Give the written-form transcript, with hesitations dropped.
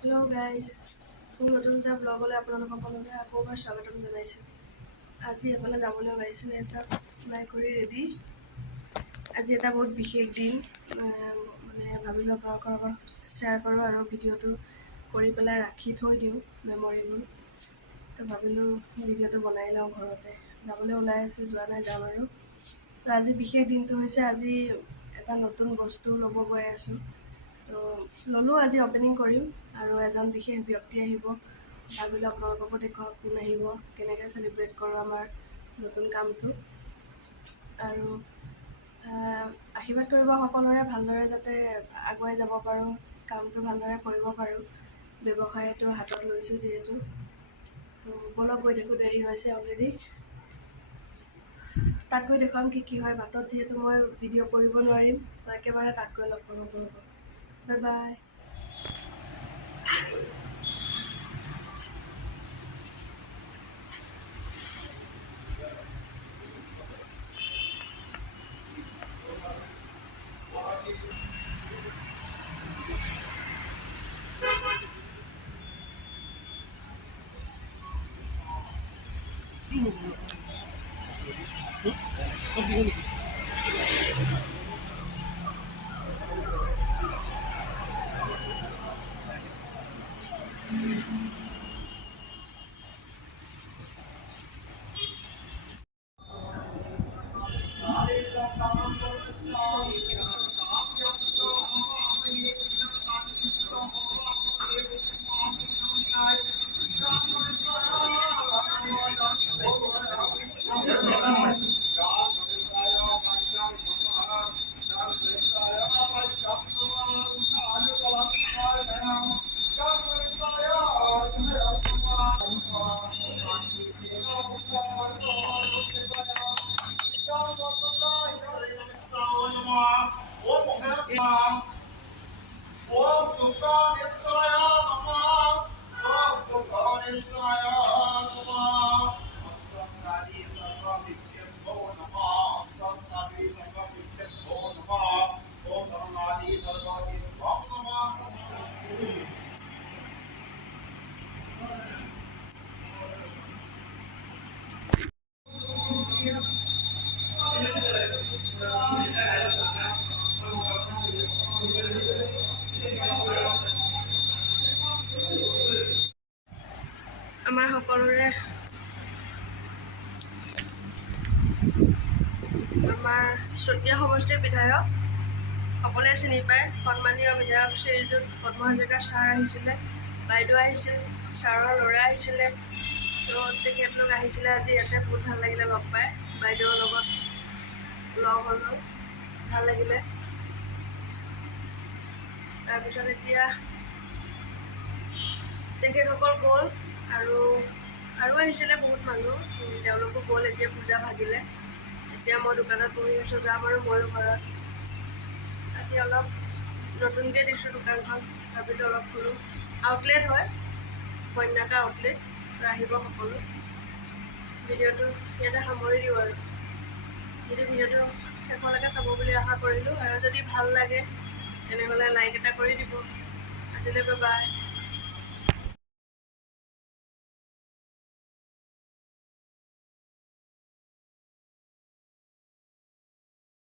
Hello' guys, মোৰ নতুন এটা ব্লগলৈ আপোনালোকক সকলোকে আকৌ এবাৰ স্বাগতম জনাইছোঁ। আজি এফালে যাবলৈ ওলাইছোঁ, এচব ওলাই কৰি ৰেডি। আজি এটা বহুত বিশেষ দিন, মানে ভাবিলোঁ আপোনালোকৰ লগত শ্বেয়াৰ কৰোঁ আৰু ভিডিঅ'টো কৰি পেলাই ৰাখি থৈ দিওঁ মেমৰিবোৰ। তো ভাবিলোঁ ভিডিঅ'টো বনাই লওঁ ঘৰতে। যাবলৈ ওলাই আছোঁ, যোৱা নাই, যাম আৰু। তো আজি বিশেষ দিনটো হৈছে, আজি এটা নতুন বস্তু ল'ব গৈ আছোঁ। তো ল'লোঁ, আজি অপেনিং কৰিম আৰু এজন বিশেষ ব্যক্তি আহিব। ভাবিলোঁ আপোনালোককো দেখুৱাওক কোন আহিব, কেনেকৈ চেলিব্ৰেট কৰোঁ আমাৰ নতুন কামটো। আৰু আশীৰ্বাদ কৰিব সকলোৰে, ভালদৰে যাতে আগুৱাই যাব পাৰোঁ, কামটো ভালদৰে কৰিব পাৰোঁ। ব্যৱসায়টো হাতত লৈছোঁ যিহেতু। তো বলক গৈ দেখোঁ, দেৰি হৈছে অলৰেডি। তাত গৈ দেখুৱাম কি হয়। বাটত যিহেতু মই ভিডিঅ' কৰিব নোৱাৰিম, তো একেবাৰে তাত গৈ লগ পাম আপোনালোকক। Bye bye. আমাৰ সকলোৰে, আমাৰ চতিয়া সমষ্টিৰ বিধায়ক সকলোৱে চিনি পায়, সন্মানীয় বিধায়ক শ্ৰীযুত পদ্ম হাজৰিকা ছাৰ আহিছিলে, বাইদেউ আহিছিল, ছাৰৰ ল'ৰা আহিছিলে। তো তেখেতলোক আহিছিলে আজি ইয়াতে। বহুত ভাল লাগিলে লগ পাই, বাইদেউৰ লগত লগ হ'লোঁ, ভাল লাগিলে। তাৰপিছত এতিয়া তেখেতসকল গ'ল আৰু আহিছিলে বহুত মানুহ, তেওঁলোকো গ'ল। এতিয়া পূজা ভাগিলে, এতিয়া মই দোকানত বহি আছোঁ, যাম আৰু ময়ো ঘৰত। আজি অলপ নতুনকৈ দিছোঁ দোকানখন, ভাবিলোঁ অলপ খোলোঁ। আউটলেট হয়, কন্যাকা আউটলেট। আহিব সকলো। ভিডিঅ'টো ইয়াতে সামৰি দিওঁ আৰু যদি ভিডিঅ'টো শেষলৈকে চাব বুলি আশা কৰিলোঁ। আৰু যদি ভাল লাগে তেনেহ'লে লাইক এটা কৰি দিব। আজিলৈ বাই বাই।